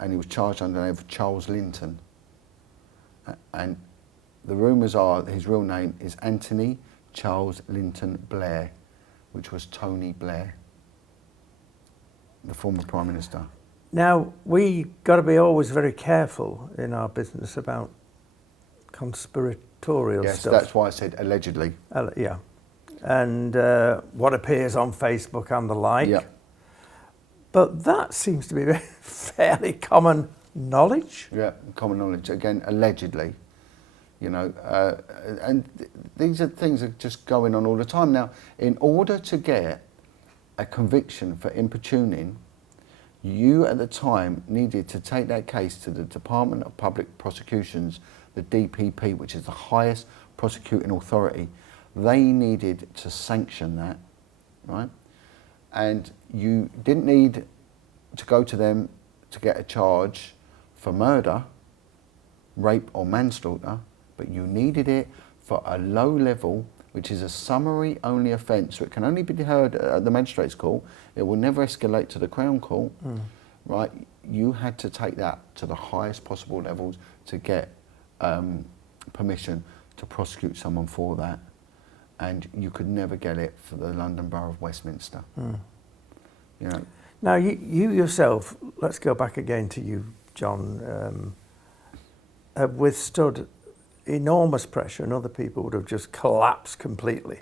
and he was charged under the name of Charles Linton. And the rumours are his real name is Anthony Charles Linton Blair, which was Tony Blair, the former Prime Minister. Now, we got to be always very careful in our business about conspiratorial Yes, stuff. that's why I said allegedly. Yeah. And what appears on Facebook and the like. Yeah. But that seems to be fairly common knowledge. Yeah, common knowledge. Again, allegedly. You know, and these are things that are just going on all the time. Now, in order to get a conviction for importuning, you at the time needed to take that case to the Department of Public Prosecutions, the DPP, which is the highest prosecuting authority. They needed to sanction that, right? And you didn't need to go to them to get a charge for murder, rape or manslaughter, but you needed it for a low level, which is a summary only offence, so it can only be heard at the magistrate's court. It will never escalate to the Crown Court, right? You had to take that to the highest possible levels to get permission to prosecute someone for that, and you could never get it for the London Borough of Westminster. You know. Now, you yourself, let's go back again to you, John, have withstood enormous pressure, and other people would have just collapsed completely,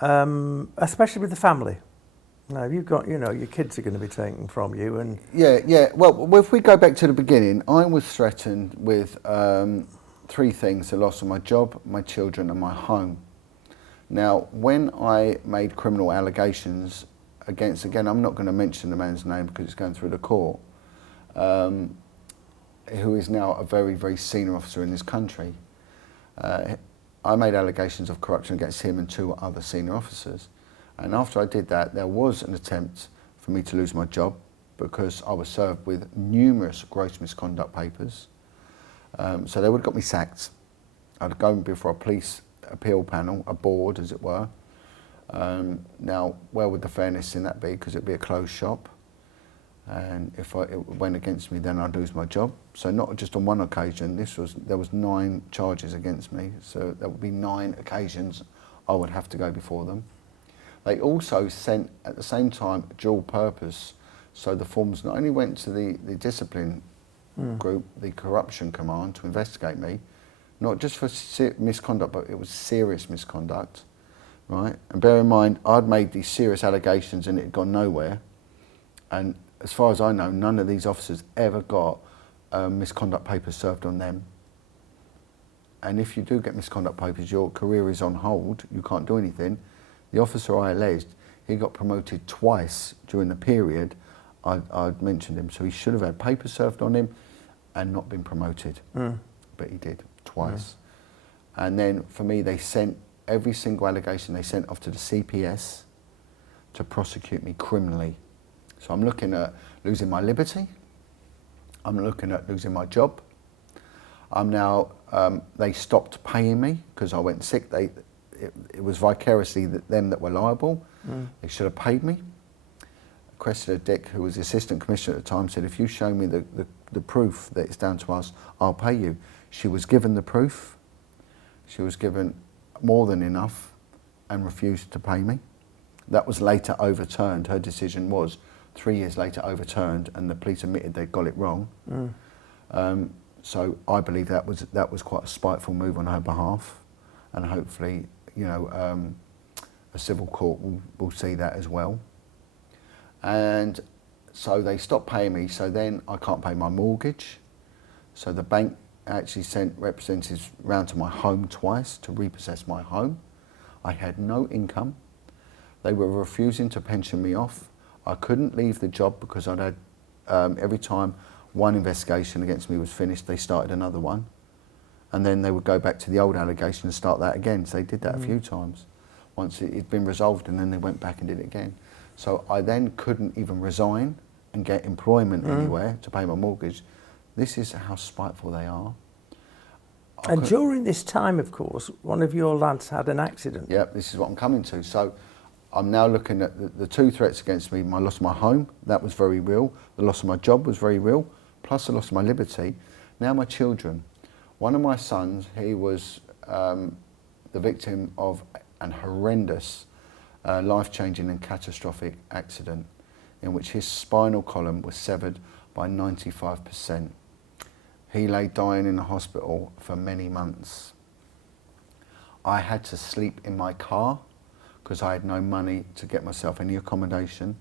especially with the family. Now, you've got, you know, your kids are going to be taken from you, and yeah. Well, if we go back to the beginning, I was threatened with 3 things: the loss of my job, my children, and my home. Now, when I made criminal allegations against, again, I'm not going to mention the man's name because it's going through the court, who is now a very, very senior officer in this country. I made allegations of corruption against him and 2 other senior officers. And after I did that, there was an attempt for me to lose my job because I was served with numerous gross misconduct papers. So they would have got me sacked. I'd go before a police appeal panel, a board as it were. Now, where would the fairness in that be? Because it'd be a closed shop. And if it went against me, then I'd lose my job. So not just on one occasion, there was 9 charges against me. So there would be 9 occasions I would have to go before them. They also sent, at the same time, dual purpose. So the forms not only went to the discipline group, the corruption command, to investigate me, not just for misconduct, but it was serious misconduct, right? And bear in mind, I'd made these serious allegations and it had gone nowhere. And as far as I know, none of these officers ever got misconduct papers served on them. And if you do get misconduct papers, your career is on hold, you can't do anything. The officer I alleged, he got promoted twice during the period I'd mentioned him, so he should have had papers served on him and not been promoted, but he did, twice. And then for me, they sent every single allegation they sent off to the CPS to prosecute me criminally. So I'm looking at losing my liberty, I'm looking at losing my job. I'm now, they stopped paying me because I went sick. It was vicariously them that were liable. They should have paid me. Cressida Dick, who was the assistant commissioner at the time, said, if you show me the proof that it's down to us, I'll pay you. She was given the proof. She was given more than enough and refused to pay me. That was later overturned. Her decision was 3 years later overturned, and the police admitted they got it wrong. So I believe that was quite a spiteful move on her behalf, and hopefully, you know, a civil court will see that as well. And so they stopped paying me. So then I can't pay my mortgage. So the bank actually sent representatives round to my home twice to repossess my home. I had no income. They were refusing to pension me off. I couldn't leave the job because I'd had, every time one investigation against me was finished, they started another one. And then they would go back to the old allegation and start that again. So they did that a few times. Once it'd been resolved, and then they went back and did it again. So I then couldn't even resign and get employment anywhere to pay my mortgage. This is how spiteful they are. And during this time, of course, one of your lads had an accident. Yeah, this is what I'm coming to. So I'm now looking at the two threats against me. My loss of my home, that was very real. The loss of my job was very real, plus the loss of my liberty. Now my children. One of my sons, he was the victim of an horrendous, life-changing and catastrophic accident in which his spinal column was severed by 95%. He lay dying in the hospital for many months. I had to sleep in my car because I had no money to get myself any accommodation.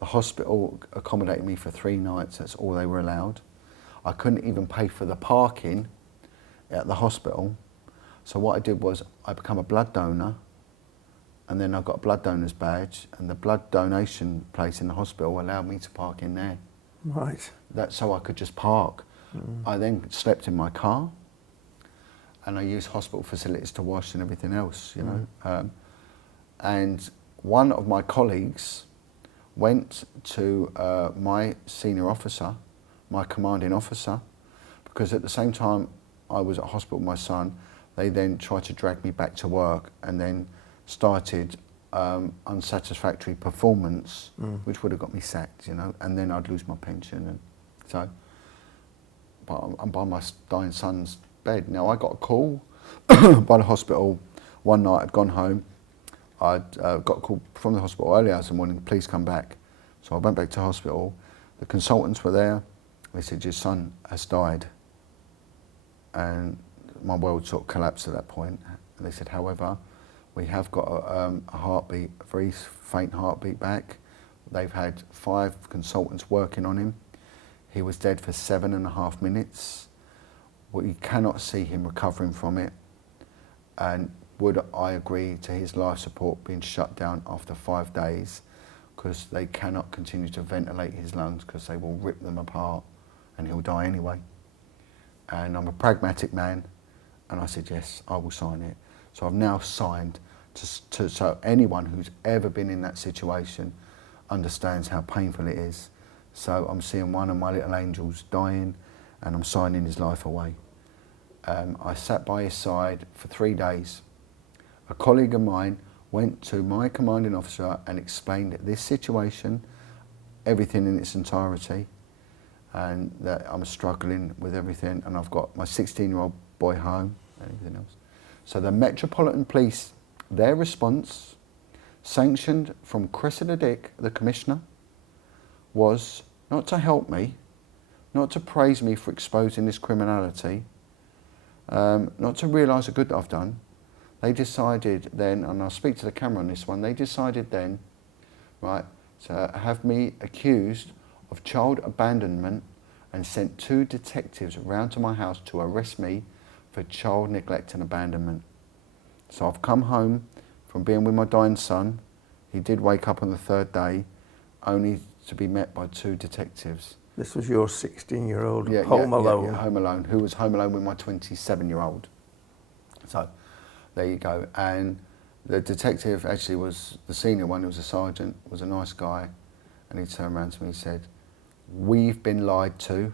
The hospital accommodated me for 3 nights, that's all they were allowed. I couldn't even pay for the parking at the hospital. So what I did was I became a blood donor, and then I got a blood donor's badge, and the blood donation place in the hospital allowed me to park in there. Right. That's so I could just park. I then slept in my car, and I used hospital facilities to wash and everything else, you know. And one of my colleagues went to my senior officer, my commanding officer, because at the same time I was at hospital with my son, they then tried to drag me back to work and then started unsatisfactory performance, which would have got me sacked, you know, and then I'd lose my pension. And so, but I'm by my dying son's bed. Now I got a call by the hospital one night. I'd gone home. I'd got a call from the hospital early hours in the morning, please come back. So I went back to hospital. The consultants were there. They said, your son has died. And my world sort of collapsed at that point. And they said, however, we have got a heartbeat, a very faint heartbeat back. They've had 5 consultants working on him. He was dead for 7.5 minutes. We cannot see him recovering from it. And would I agree to his life support being shut down after 5 days, because they cannot continue to ventilate his lungs because they will rip them apart and he'll die anyway. And I'm a pragmatic man, and I said, yes, I will sign it. So I've now signed so anyone who's ever been in that situation understands how painful it is. So I'm seeing one of my little angels dying, and I'm signing his life away. I sat by his side for 3 days. A colleague of mine went to my commanding officer and explained this situation, everything in its entirety, and that I'm struggling with everything, and I've got my 16-year-old boy home and everything else. So the Metropolitan Police, their response, sanctioned from Cressida Dick, the Commissioner, was not to help me, not to praise me for exposing this criminality, not to realise the good that I've done. They decided then, and I'll speak to the camera on this one, they decided then, right, to have me accused of child abandonment and sent 2 detectives round to my house to arrest me for child neglect and abandonment. So I've come home from being with my dying son. He did wake up on the 3rd day, only to be met by 2 detectives. This was your 16-year-old home alone. Yeah, home alone, who was home alone with my 27-year-old. So there you go. And the detective actually was the senior one, who was a sergeant, was a nice guy, and he turned around to me and said, we've been lied to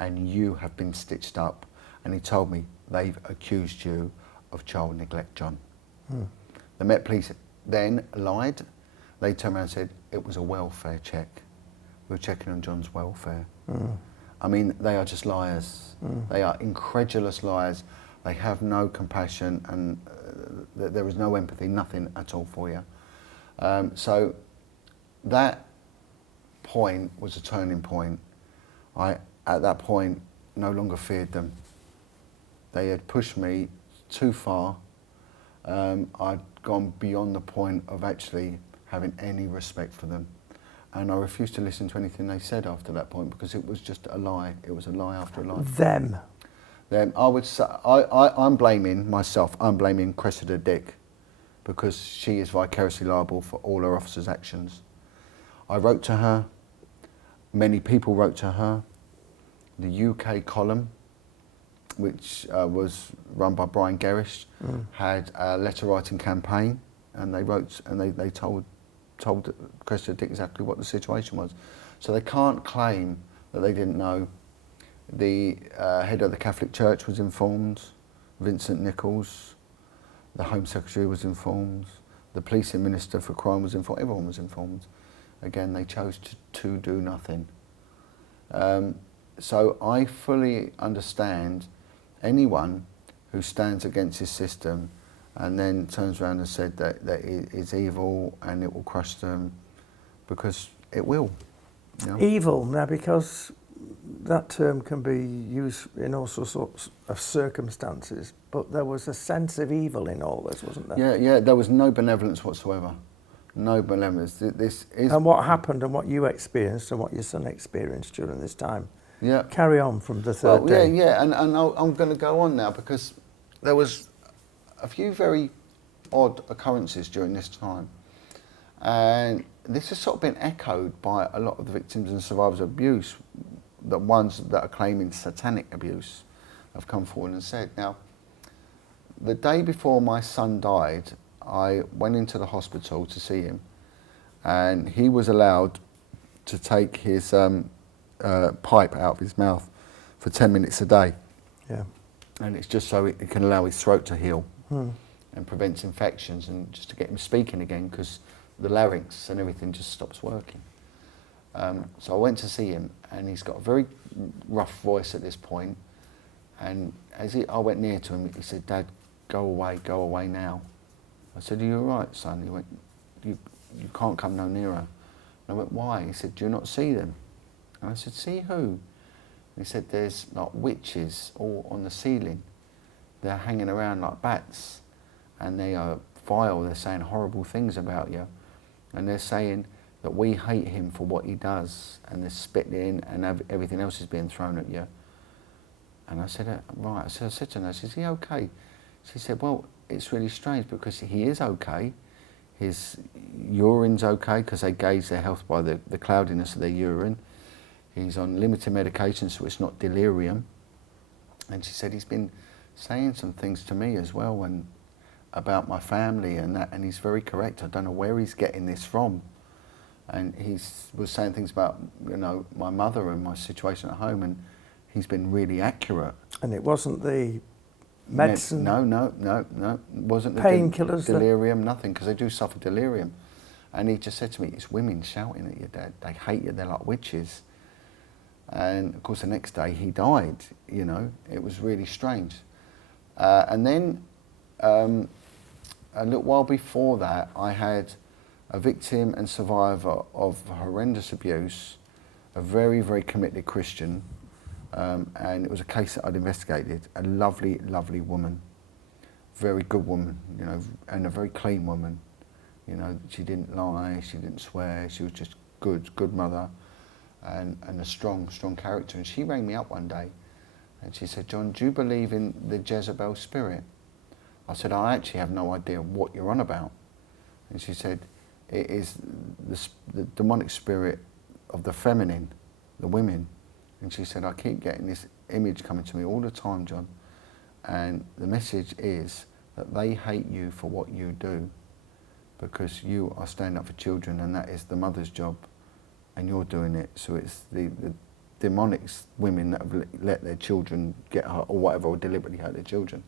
and you have been stitched up. And he told me, they've accused you of child neglect, John. The Met Police then lied. They turned around and said it was a welfare check. We were checking on John's welfare. I mean, they are just liars. They are incredulous liars. They have no compassion, and there is no empathy, nothing at all for you. So that point was a turning point. I, at that point, no longer feared them. They had pushed me too far. I'd gone beyond the point of actually having any respect for them. And I refused to listen to anything they said after that point, because it was just a lie. It was a lie after a lie. Them? I would say, I'm blaming myself. I'm blaming Cressida Dick, because she is vicariously liable for all her officers' actions. I wrote to her. Many people wrote to her. The UK column, which was run by Brian Gerrish, had a letter writing campaign, and they wrote and they told Cressida Dick exactly what the situation was. So they can't claim that they didn't know. The head of the Catholic Church was informed, Vincent Nichols. The Home Secretary was informed. The policing minister for crime was informed. Everyone was informed. Again, they chose to do nothing. So I fully understand anyone who stands against this system and then turns around and said that it is evil and it will crush them, because it will. You know? Evil, now, because that term can be used in all sorts of circumstances, but there was a sense of evil in all this, wasn't there? Yeah, there was no benevolence whatsoever. No benevolence. This is. And what happened and what you experienced and what your son experienced during this time. Yeah. Carry on from the third day. Yeah, and I'm going to go on now, because there was a few very odd occurrences during this time. And this has sort of been echoed by a lot of the victims and survivors of abuse. The ones that are claiming satanic abuse have come forward and said. Now, the day before my son died, I went into the hospital to see him, and he was allowed to take his pipe out of his mouth for 10 minutes a day. Yeah. And it's just so it can allow his throat to heal and prevents infections, and just to get him speaking again, because the larynx and everything just stops working. So I went to see him, and he's got a very rough voice at this point. And as I went near to him, he said, "Dad, go away now." I said, "Are you all right, son?" He went, you can't come no nearer." And I went, "Why?" He said, "Do you not see them?" And I said, "See who?" And he said, "There's like witches all on the ceiling. They're hanging around like bats, and they are vile. They're saying horrible things about you. And they're saying that we hate him for what he does, and they're spitting and everything else is being thrown at you." And I said, "Right." I said to her, "Is he okay?" She said, "Well, it's really strange, because he is okay. His urine's okay, because they gauge their health by the cloudiness of their urine. He's on limited medication, so it's not delirium." And she said, "He's been saying some things to me as well, and about my family and that, and he's very correct. I don't know where he's getting this from." And he was saying things about, you know, my mother and my situation at home, and he's been really accurate. And it wasn't the medicine? No. It wasn't the painkillers? Delirium, nothing, because they do suffer delirium. And he just said to me, "It's women shouting at you, Dad. They hate you, they're like witches." And of course the next day he died, you know. It was really strange. And then a little while before that, I had a victim and survivor of horrendous abuse, a very, very committed Christian, and it was a case that I'd investigated. A lovely, lovely woman, very good woman, you know, and a very clean woman. You know, she didn't lie, she didn't swear, she was just good mother, and a strong character. And she rang me up one day, and she said, "John, do you believe in the Jezebel spirit?" I said, "I actually have no idea what you're on about." And she said, "It is the demonic spirit of the feminine, the women." And she said, "I keep getting this image coming to me all the time, John. And the message is that they hate you for what you do, because you are standing up for children, and that is the mother's job, and you're doing it. So it's the demonic women that have let their children get hurt or whatever, or deliberately hurt their children."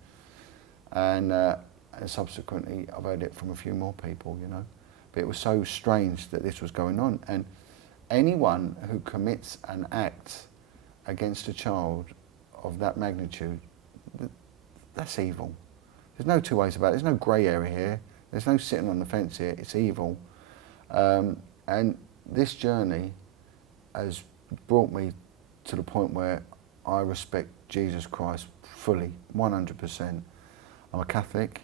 And subsequently, I've heard it from a few more people, you know. But it was so strange that this was going on. And anyone who commits an act against a child of that magnitude, that's evil. There's no two ways about it. There's no grey area here. There's no sitting on the fence here. It's evil. And this journey has brought me to the point where I respect Jesus Christ fully, 100%. I'm a Catholic.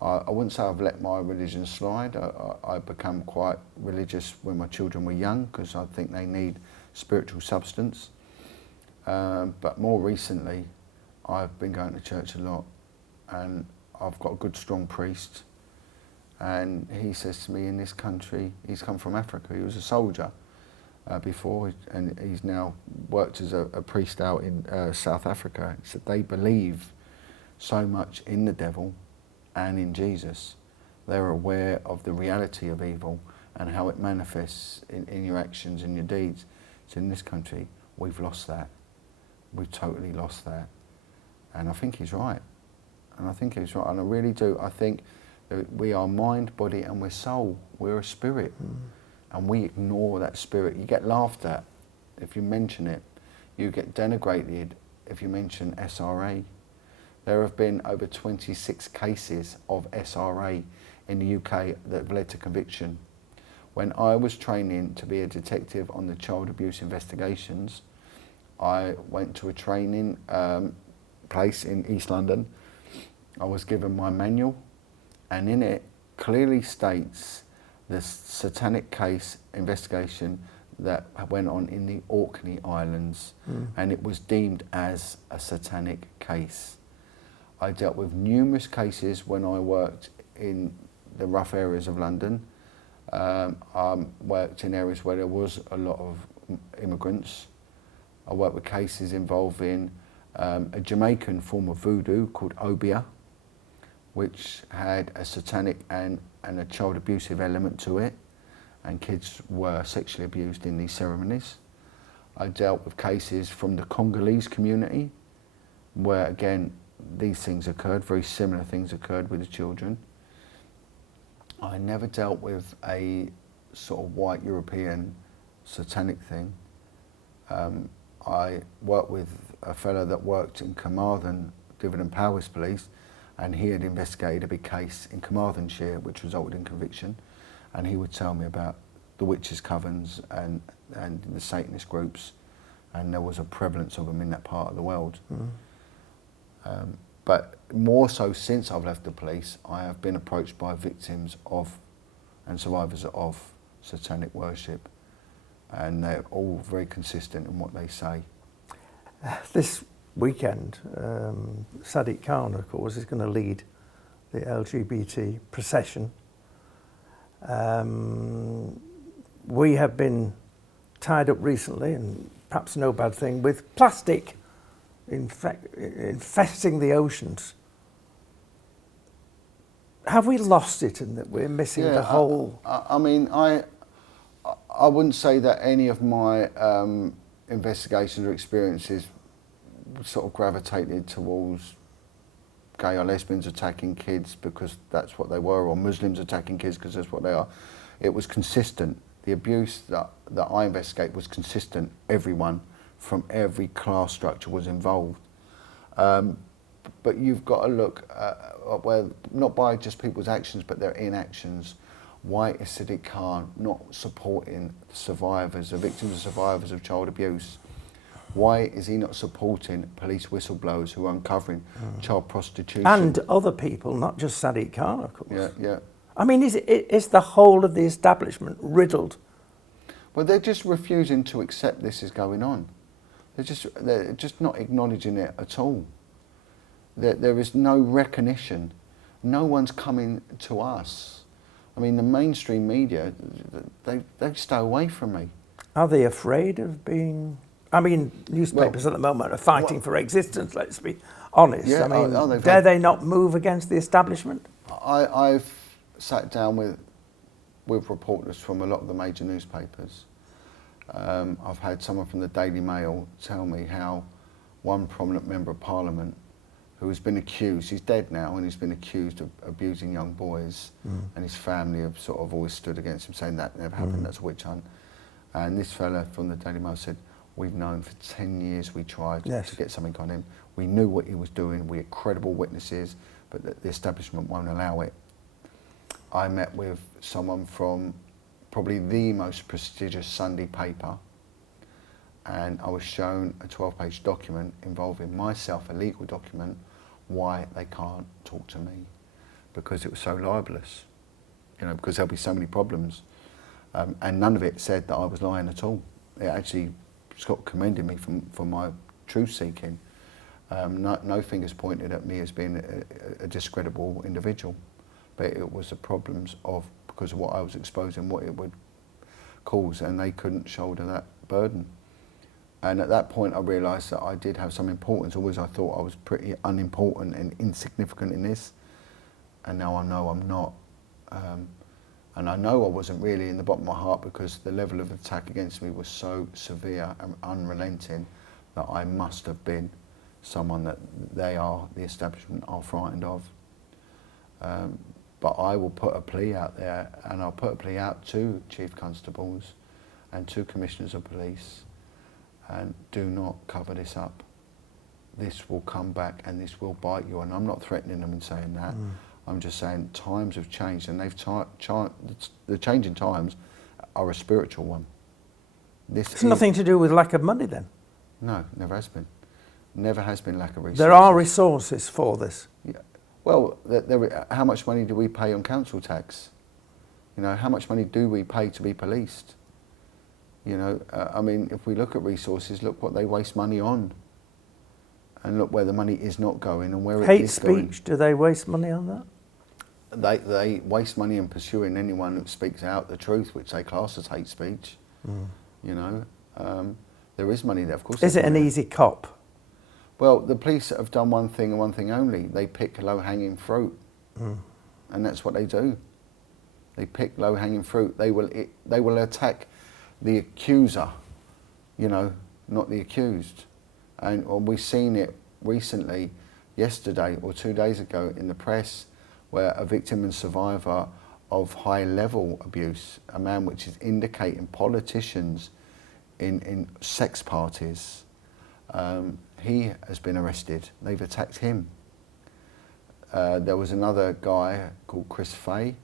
I wouldn't say I've let my religion slide. I become quite religious when my children were young, because I think they need spiritual substance. But more recently, I've been going to church a lot, and I've got a good, strong priest. And he says to me, in this country, he's come from Africa. He was a soldier before, and he's now worked as a priest out in South Africa. He said they believe so much in the devil and in Jesus. They're aware of the reality of evil and how it manifests in your actions and your deeds. So in this country, we've lost that. We've totally lost that. And I think he's right. And I think he's right. And I really do. I think We are mind, body, and we're soul. We're a spirit. And we ignore that spirit. You get laughed at if you mention it. You get denigrated if you mention SRA. There have been over 26 cases of SRA in the UK that have led to conviction. When I was training to be a detective on the child abuse investigations, I went to a training place in East London. I was given my manual, and in it clearly states the satanic case investigation that went on in the Orkney Islands, and it was deemed as a satanic case. I dealt with numerous cases when I worked in the rough areas of London. I worked in areas where there was a lot of immigrants. I worked with cases involving a Jamaican form of voodoo called Obia, which had a satanic and a child abusive element to it, and kids were sexually abused in these ceremonies. I dealt with cases from the Congolese community, where again these things occurred, very similar things occurred with the children. I never dealt with a sort of white European satanic thing. I worked with a fellow that worked in Carmarthen, Dividend Powers Police, and he had investigated a big case in Carmarthenshire which resulted in conviction, and he would tell me about the witches' covens and the Satanist groups, and there was a prevalence of them in that part of the world. But more so since I've left the police, I have been approached by victims of and survivors of satanic worship, and they're all very consistent in what they say. This weekend, Sadiq Khan, of course, is going to lead the LGBT procession. We have been tied up recently, and perhaps no bad thing, with plastic infesting the oceans. Have we lost it in that we're missing the whole... I mean, I wouldn't say that any of my investigations or experiences sort of gravitated towards gay or lesbians attacking kids because that's what they were, or Muslims attacking kids because that's what they are. It was consistent. The abuse that I investigate was consistent. Everyone from every class structure was involved. But you've got to look at where, not by just people's actions, but their inactions. Why is Sadiq Khan not supporting survivors, the victims and survivors of child abuse? Why is he not supporting police whistleblowers who are uncovering child prostitution? And other people, not just Sadiq Khan, of course. Yeah, yeah. I mean, is the whole of the establishment riddled? Well, they're just refusing to accept this is going on. They're just not acknowledging it at all. There is no recognition. No one's coming to us. I mean, the mainstream media, they stay away from me. Are they afraid of being... I mean, newspapers at the moment are fighting for existence, let's be honest. Yeah, I mean, dare they not move against the establishment? I've sat down with reporters from a lot of the major newspapers. I've had someone from the Daily Mail tell me how one prominent member of Parliament who has been accused, he's dead now, and he's been accused of abusing young boys, and his family have sort of always stood against him, saying that never happened, that's a witch hunt. And this fella from the Daily Mail said, we've known for 10 years we tried to get something on him. We knew what he was doing, we had credible witnesses, but the establishment won't allow it. I met with someone from probably the most prestigious Sunday paper, and I was shown a 12-page document involving myself, a legal document, why they can't talk to me, because it was so libelous, you know, because there'll be so many problems. And none of it said that I was lying at all. It actually Scott commended me for my truth-seeking. No fingers pointed at me as being a discreditable individual, but it was the problems of, because of what I was exposing, what it would cause, and they couldn't shoulder that burden. And at that point I realised that I did have some importance. Always I thought I was pretty unimportant and insignificant in this, and now I know I'm not. And I know I wasn't really in the bottom of my heart, because the level of attack against me was so severe and unrelenting that I must have been someone that the establishment are frightened of. But I will put a plea out there, and I'll put a plea out to Chief Constables and to Commissioners of Police, and do not cover this up. This will come back and this will bite you. And I'm not threatening them in saying that. I'm just saying times have changed, and the change in times are a spiritual one. It's nothing to do with lack of money then? No, never has been. Never has been lack of resources. There are resources for this? Yeah. Well, how much money do we pay on council tax? You know, how much money do we pay to be policed? You know, I mean, if we look at resources, look what they waste money on. And look where the money is not going and where it is going. Hate speech, do they waste money on that? They waste money in pursuing anyone who speaks out the truth, which they class as hate speech. You know, there is money there, of course. Is it an easy cop? Well, the police have done one thing and one thing only. They pick low-hanging fruit, and that's what they do. They pick low-hanging fruit. They will attack the accuser, you know, not the accused. And we've seen it recently, yesterday or 2 days ago in the press, where a victim and survivor of high-level abuse, a man which is indicating politicians in sex parties, he has been arrested. They've attacked him. There was another guy called Chris Fay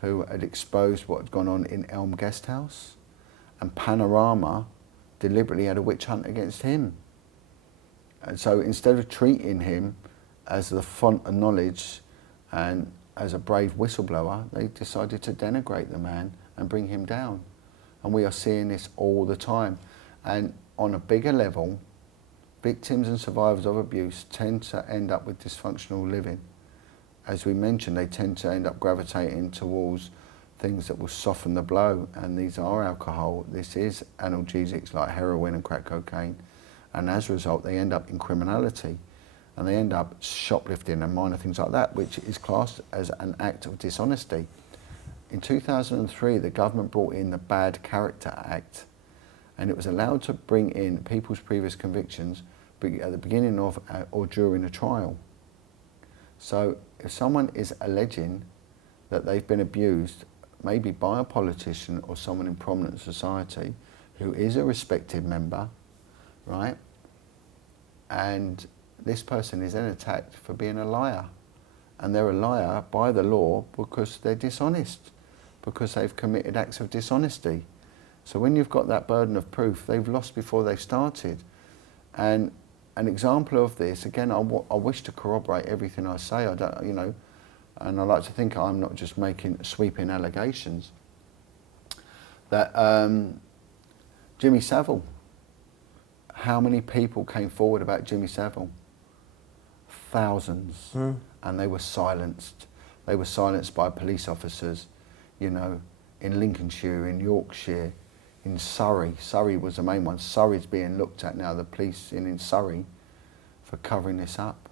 who had exposed what had gone on in Elm Guest House, and Panorama deliberately had a witch hunt against him. And so instead of treating him as the font of knowledge and as a brave whistleblower, they decided to denigrate the man and bring him down. And we are seeing this all the time. And on a bigger level, victims and survivors of abuse tend to end up with dysfunctional living. As we mentioned, they tend to end up gravitating towards things that will soften the blow, and these are alcohol, this is analgesics like heroin and crack cocaine, and as a result they end up in criminality, and they end up shoplifting and minor things like that, which is classed as an act of dishonesty. In 2003, the government brought in the Bad Character Act, and it was allowed to bring in people's previous convictions at the beginning of or during a trial. So if someone is alleging that they've been abused, maybe by a politician or someone in prominent society who is a respected member, right? And this person is then attacked for being a liar. And they're a liar by the law because they're dishonest, because they've committed acts of dishonesty. So when you've got that burden of proof, they've lost before they've started. And an example of this, again, I wish to corroborate everything I say, I don't, you know, and I like to think I'm not just making sweeping allegations, that Jimmy Savile, how many people came forward about Jimmy Savile? Thousands. And they were silenced. They were silenced by police officers, you know, in Lincolnshire, in Yorkshire, in Surrey. Surrey was the main one. Surrey's being looked at now, the police in Surrey, for covering this up,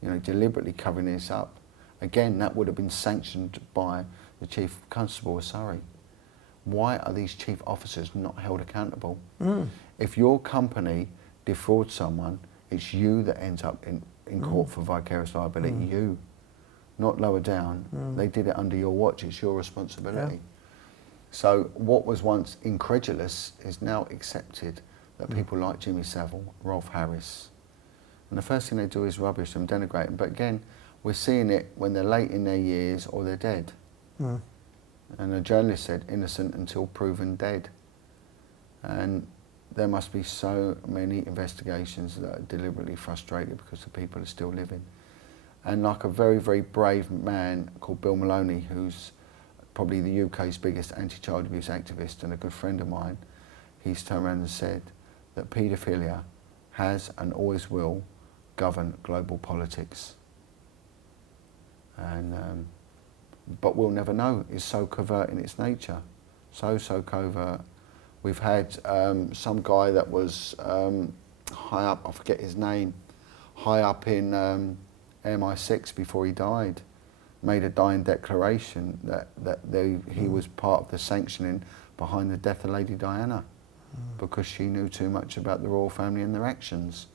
you know, deliberately covering this up. Again, that would have been sanctioned by the Chief Constable of Surrey. Why are these chief officers not held accountable? If your company defrauds someone, it's you that ends up in court for vicarious liability, you, not lower down. They did it under your watch, it's your responsibility. Yeah. So what was once incredulous is now accepted, that people like Jimmy Savile, Rolf Harris, and the first thing they do is rubbish them, denigrate them. But again, we're seeing it when they're late in their years or they're dead. And a journalist said, innocent until proven dead. And there must be so many investigations that are deliberately frustrated because the people are still living. And like a very, very brave man called Bill Maloney, who's probably the UK's biggest anti-child abuse activist and a good friend of mine, he's turned around and said that paedophilia has and always will govern global politics. And, but we'll never know. It's so covert in its nature, so covert. We've had some guy that was high up, I forget his name, high up in MI6 before he died, made a dying declaration that he was part of the sanctioning behind the death of Lady Diana because she knew too much about the royal family and their actions.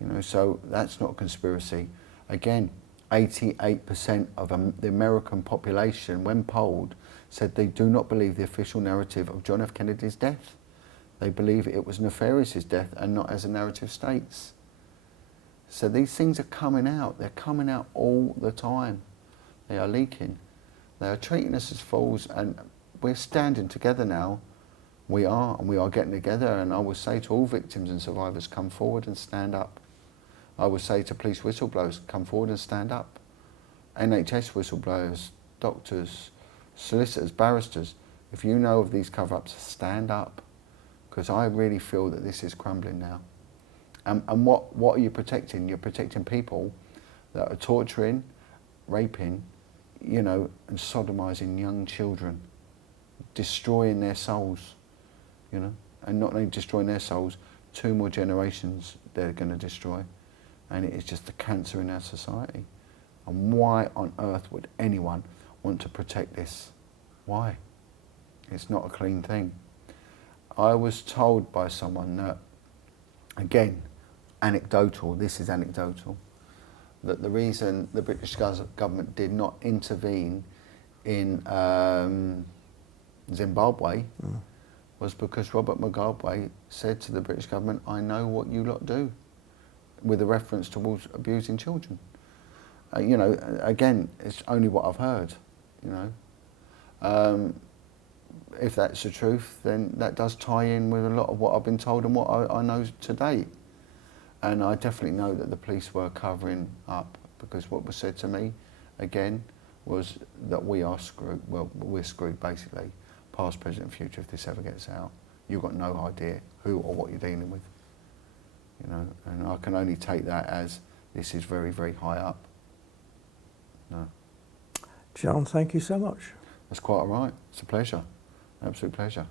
You know, so that's not a conspiracy. Again, 88% of the American population, when polled, said they do not believe the official narrative of John F. Kennedy's death. They believe it was nefarious, his death, and not as the narrative states. So these things are coming out. They're coming out all the time. They are leaking. They are treating us as fools, and we're standing together now. We are, and we are getting together, and I would say to all victims and survivors, come forward and stand up. I would say to police whistleblowers, come forward and stand up. NHS whistleblowers, doctors, solicitors, barristers, if you know of these cover-ups, stand up. Because I really feel that this is crumbling now. And what are you protecting? You're protecting people that are torturing, raping, you know, and sodomizing young children, destroying their souls, you know, and not only destroying their souls, 2 more generations they're going to destroy. And it is just a cancer in our society. And why on earth would anyone want to protect this? Why? It's not a clean thing. I was told by someone that, again, anecdotal, this is anecdotal, that the reason the British government did not intervene in Zimbabwe was because Robert Mugabe said to the British government, I know what you lot do, with a reference towards abusing children. You know, again, it's only what I've heard, you know. If that's the truth, then that does tie in with a lot of what I've been told and what I know to date. And I definitely know that the police were covering up, because what was said to me, again, was that we are screwed. Well, we're screwed basically, past, present, future, if this ever gets out. You've got no idea who or what you're dealing with. You know, and I can only take that as this is very, very high up. No. John, thank you so much. That's quite all right. It's a pleasure. Absolute pleasure.